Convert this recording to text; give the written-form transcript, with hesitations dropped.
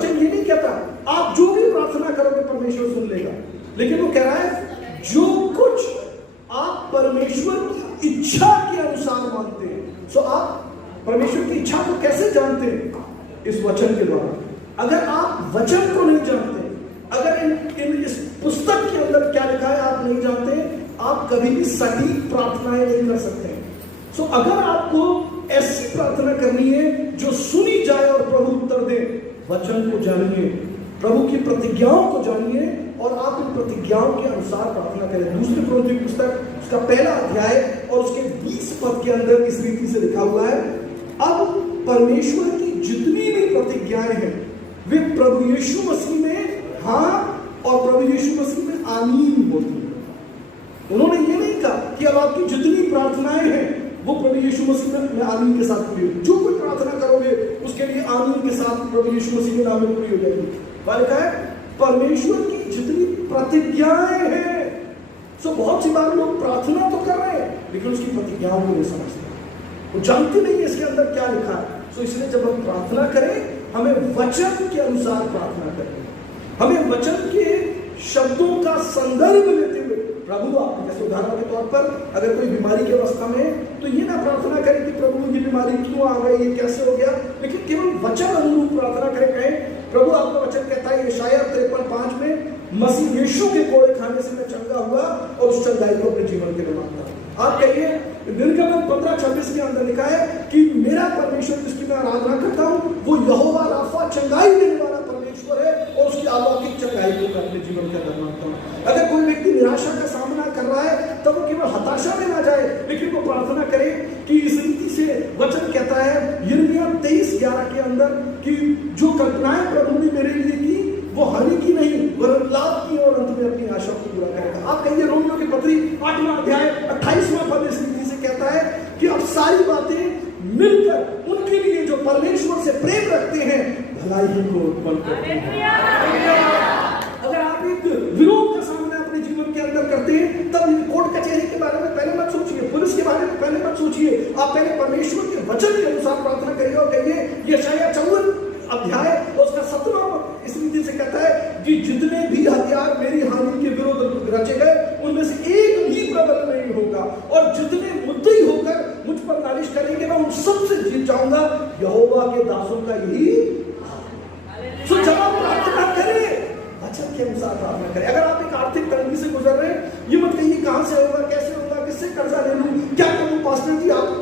वचन ये नहीं कहता आप जो भी प्रार्थना करोगे परमेश्वर सुन लेगा, लेकिन वो कह रहा है जो कुछ आप परमेश्वर की इच्छा के अनुसार मानते हैं। सो आप परमेश्वर की इच्छा को कैसे जानते हैं? इस वचन के द्वारा। अगर आप वचन को नहीं जानते, अगर इस पुस्तक के अंदर क्या लिखा है आप नहीं जानते, आप कभी भी सटीक प्रार्थनाएं नहीं कर सकते। सो अगर आपको ऐसी प्रार्थना करनी है जो सुनी जाए और प्रभु उत्तर दे, वचन को जानिए, प्रभु की प्रतिज्ञाओं को जानिए और आप इन प्रतिज्ञाओं के अनुसार प्रार्थना करें। दूसरे कुरिन्थियों की पुस्तक उसका पहला अध्याय और उसके 20 पद के अंदर इस रीति से लिखा हुआ है, अब परमेश्वर की जितनी भी प्रतिज्ञाएं हैं वे प्रभु यीशु मसीह में हाँ और प्रभु यीशु मसीह में आमीन होती है। उन्होंने ये नहीं कहा कि अब आपकी जितनी प्रार्थनाएं हैं वो प्रभु यीशु मसीह में आमीन के साथ पूरी होगी। जो कोई प्रार्थना करोगे उसके लिए आमीन के साथ प्रभु यीशु मसीह के नाम में पूरी हो जाएगी। लिखा है परमेश्वर की जितनी प्रतिज्ञाएं हैं। सो बहुत सी बार लोग प्रार्थना तो कर रहे हैं लेकिन उसकी प्रतिज्ञाओं को नहीं समझते, वो जानते नहीं है इसके अंदर क्या लिखा है। सो इसलिए जब हम प्रार्थना करें हमें वचन के अनुसार प्रार्थना करें, हमें वचन के शब्दों का संदर्भ लेते हुए प्रभु आप, जैसे उदाहरण के तौर पर अगर कोई बीमारी की अवस्था में तो ये ना प्रार्थना करें कि प्रभु ये बीमारी क्यों आ गई, ये कैसे हो गया, लेकिन केवल वचन अनुरूप प्रार्थना करें। कहें प्रभु आपका वचन कहता है यशायाह 53:5 में मसीह यीशु के कोड़े खाने से मैं चंगा हुआ और उस चंगाई को अपने जीवन के लिए मानता हूं। आप कहिए निर्गमन 15:26 के अंदर लिखा है कि मेरा परमेश्वर जिसकी मैं आराधना करता हूं वो यहोवा राफा चंगाई देने वाला परमेश्वर है और उसकी अलौकिक चंगाई को मैं अपने जीवन के अंदर मानता हूं। अगर कोई व्यक्ति निराशा का सामना कर रहा है तब वो केवल हताशा में ना जाए लेकिन वो प्रार्थना करे कि इस रीति से वचन कहता है यिर्मयाह 23:11 के अंदर कि जो कल्पनाएं प्रभु ने मेरे लिए की वो हानि की नहीं वरन लाभ की और अंत में अपनी आशा को पूरा करेगा। आप कहिए रोमियो की पत्री 8वां अध्याय 28वां पद इस रीति से कहता है कि अब सारी बातें मिलकर उनके लिए जो परमेश्वर से प्रेम रखते हैं भलाई को उत्पन्न करती हैं। अगर आप एक विरोध का सामना अपने जीवन के अंदर करते हैं तब कोर्ट कचहरी के बारे में पहले मत सोचिए, पुलिस के बारे में पहले मत सोचिए, आप पहले परमेश्वर के वचन के अनुसार प्रार्थना करिए और कहिए यशायाह 54 अध्याय और उसका 7वां इस रीति से कहता है कि जितने भी हथियार मेरी हानि के विरोध रचे गए उनमें से एक भी प्रबल नहीं होगा और जितने मुद्दई होकर मुझ पर नालिश करेंगे मैं उन सबसे जीत जाऊंगा, यहोवा के दासों का यही। सो जब आप प्रार्थना करें वचन के अनुसार प्रार्थना करें। अगर आप एक आर्थिक तंगी से गुजर रहे हैं ये मत कहिए कहां से होगा, कैसे होगा, किससे कर्जा ले लूं, क्या करूं पास्टर जी, आप